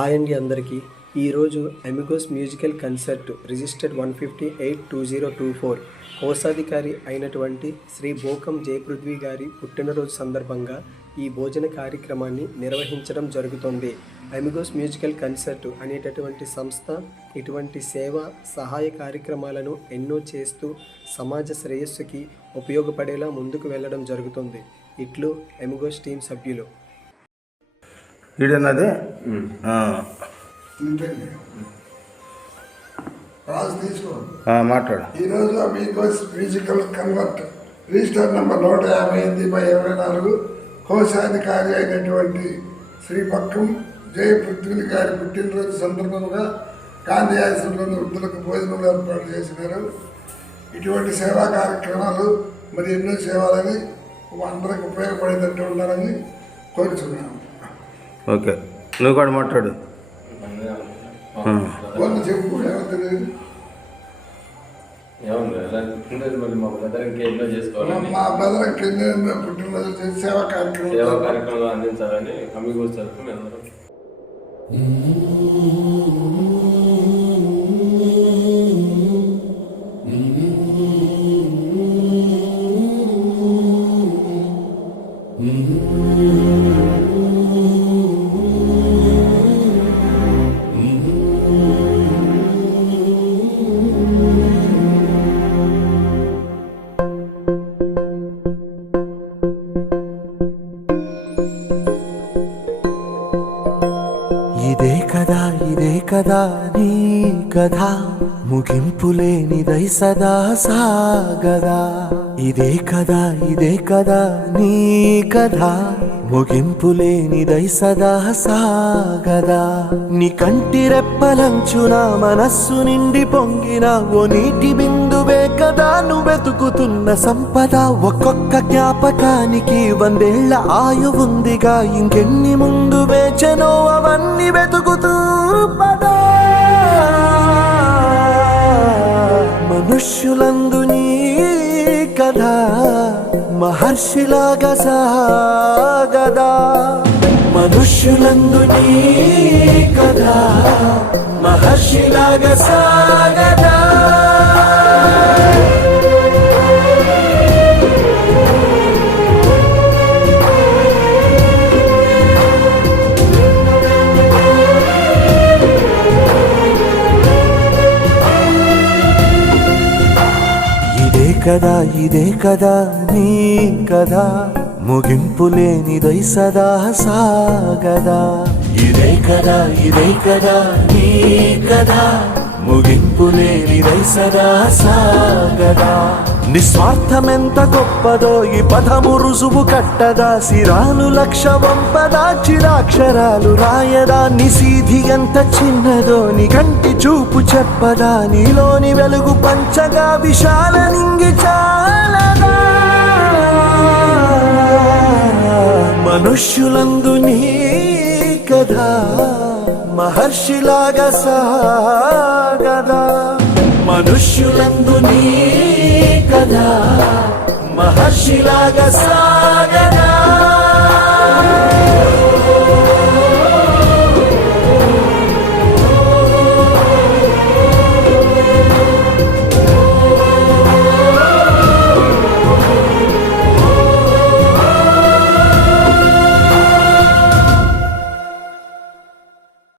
Hi అండి అందరికీ. ఈరోజు అమిగోస్ మ్యూజికల్ కన్సర్ట్ రిజిస్టర్డ్ 158-2024 కోశాధికారి అయినటువంటి శ్రీ బోకం జయపృథ్వీ గారి పుట్టినరోజు సందర్భంగా ఈ భోజన కార్యక్రమాన్ని నిర్వహించడం జరుగుతుంది. అమిగోస్ మ్యూజికల్ కన్సర్ట్ అనేటటువంటి సంస్థ ఇటువంటి సేవా సహాయ కార్యక్రమాలను ఎన్నో చేస్తూ సమాజ శ్రేయస్సుకి ఉపయోగపడేలా ముందుకు వెళ్ళడం జరుగుతుంది. ఇట్లు అమిగోస్ టీం సభ్యులు. ఈడన్నది మాట్లాడు. ఈరోజు Amigos musical convert register number 158/24 కోశాధికారి అయినటువంటి శ్రీ బక్కం జయపృథ్వీ గారి పుట్టినరోజు సందర్భంగా గాంధీ ఆశ్రమంలోని వృద్ధులకు భోజనం ఏర్పాటు చేసినారు. ఇటువంటి సేవా కార్యక్రమాలు మరి ఎన్నో సేవలని అందరికి ఉపయోగపడేటట్టు ఉండాలని కోరుచున్నాము. ఓకే, నువ్వు కూడా మాట్లాడు. చెప్పు. మా బ్రదర్ పుట్టినరోజు చేసి సేవా కార్యక్రమం అందించాలని అమిగోస్ తరఫున అందరం ఇదే కదా నీ కథ ముగింపులేనిదై సదా సాగదా. ఇదే కదా నీ కథ ముగింపులేనిదై సదా సాగదా. నీ కంటి రెప్పలంచున మనస్సు నిండి పొంగిన ఓ నీటి బిందువే కదా నువ్వెతుకుతున్న సంపద. ఒక్కొక్క జ్ఞాపకానికి 100 ఏళ్ల ఆయువుందిగా, ఇంకెన్ని ముందు వేచనో అవన్నీ వెతుకుతూ పదా. మనుష్యులందు నీ కథ మహర్షిలాగా సాగదా. మనుష్యులందు నీ కథ మహర్షిలాగా సాగదా. ఇదే కదా నీ కథ ముగింపులేనిదై సదా సాగదా. ఇదే కదా నీ కథ ముగింపులేనిదై సదా సాగదా. నిస్వార్థమెంత గొప్పదో ఈ పదము రుజువు కట్టదా. సిరాలు లక్ష వంపదా, చిరాక్షరాలు రాయదా. నిశీధి ఎంత చిన్నదో నీ కంటి చూపు చెప్పదా. నీలోని వెలుగు పంచగా విశాల నింగి చాలదా. మనుష్యులందు నీ కథ మహర్షిలాగా సాగదా. మనుష్యులందు నీ కథ మహర్షిలాగా సాగదా.